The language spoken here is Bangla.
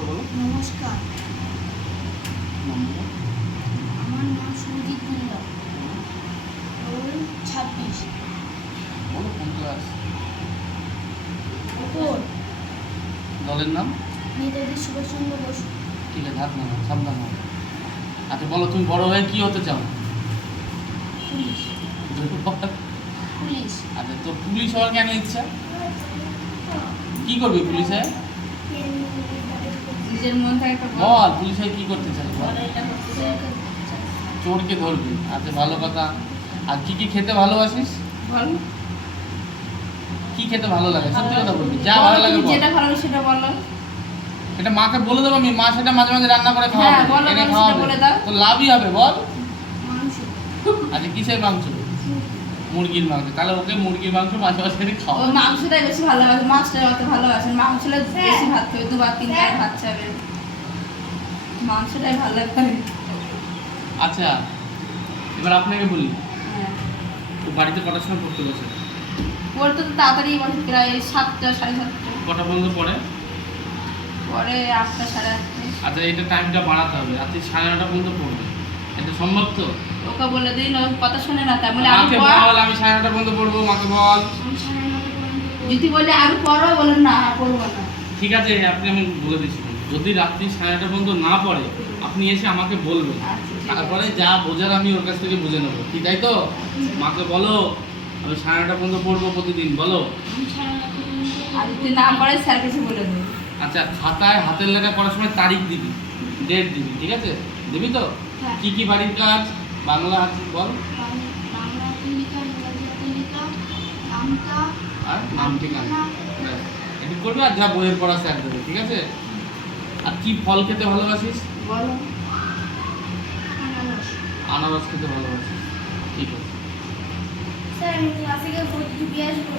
নমস্কার বলো। নমস্কার, নাম বলো। আমার নাম সুজিত মণ্ডল। রোল 26। বলো কোন ক্লাস? ফোর। দলের নাম? নেতাজি সুভাষচন্দ্র বসু। ঠিক আছে, হাত নামো, সাবধান হও। আচ্ছা বলো, তুমি বড় হয়ে কি হতে চাও? পুলিশ। পুলিশ। আচ্ছা, তো পুলিশ হওয়ার কেন ইচ্ছা? কি করবে পুলিশে? নিজের মন থেকে একটা বল, পুলিশে কি করতে চাই বল? এটা করতে চাই। চোরকে ধরবি। আচ্ছা, ভালো কথা। আর কি কি খেতে ভালোবাসিস? বল। কি খেতে ভালো লাগে? সত্যি কথা বলবি, যা ভালো লাগে বল। যেটা ভালো সেটা বলো। এটা মাকে বলে দেবো আমি, মা সেটা মাঝে মাঝে রান্না করে হ্যাঁ, খাওয়াবে, বলো, এনে বলো, খাওয়াবে। সেটা বলে দাও। তো লাভই হবে বল। মাংস। আচ্ছা, কিসের মাংস? মুরগির মাংস। তাহলে ওকে মুরগির মাংস মাঝে মাঝে ও খাওয়া। মাংসটাই বেশি ভালোবাসে, মাছটা অত ভালোবাসে। মাংসটা বেশি ভাত খাবে, 2-3 ভাত খাবে। মাংসটাই ভালো লাগে। আচ্ছা, এবার আপনাকে বলি, হ্যাঁ। তো বাড়িতে কটার সময় পড়তে বসে? পড়তে তো তাড়াতাড়ি বসে, প্রায় 7টা 7:30। কটা পর্যন্ত পড়ে? পরে 8টা 8:30। আচ্ছা, এটা টাইমটা বাড়াতে হবে, রাত্রি 9:30 পর্যন্ত পড়বে। এটা সম্ভব তো? ওকে বলে দিন, ও কথা শোনে না, তাই বলে আমি মাকে পড়। বল আমি 9:30 পর্যন্ত পড়বো, মাকে বল। যদি বলে আমি পড়ো, বলে না পড়বো না। ঠিক আছে, আমি বলে দিচ্ছি, যদি রাত্রি 9:30 পর্যন্ত না পড়ে, আপনি এসে আমাকে বলবেন। আচ্ছা, ঠিক আছে। তারপরে যা বোঝার আমি ওর কাছ থেকে বুঝে নেবো, ঠিক তাই তো? মাকে বলো আমি 9:30 পর্যন্ত পড়বো প্রতিদিন, বলো। আর যদি না পড়ে স্যার কাছে বলে দেবো। আচ্ছা, খাতায় হাতের লেখা করার সময় তারিখ দিবি, ডেট দিবি, ঠিক আছে? দিবি তো? হ্যাঁ। কি কি বাড়ির কাজ? বাংলা আছে বল, আর নাম ঠিকানা, ব্যাস। এটি করবি, আর যা বইয়ের পড়া স্যার দেবে, ঠিক আছে? আর কি ফল খেতে ভালোবাসিস? বলো। আনারস খেতে ভালোবাসিস, ঠিক আছে। স্যার আমি ক্লাসে গিয়ে ভর্তি দিয়ে আসবো।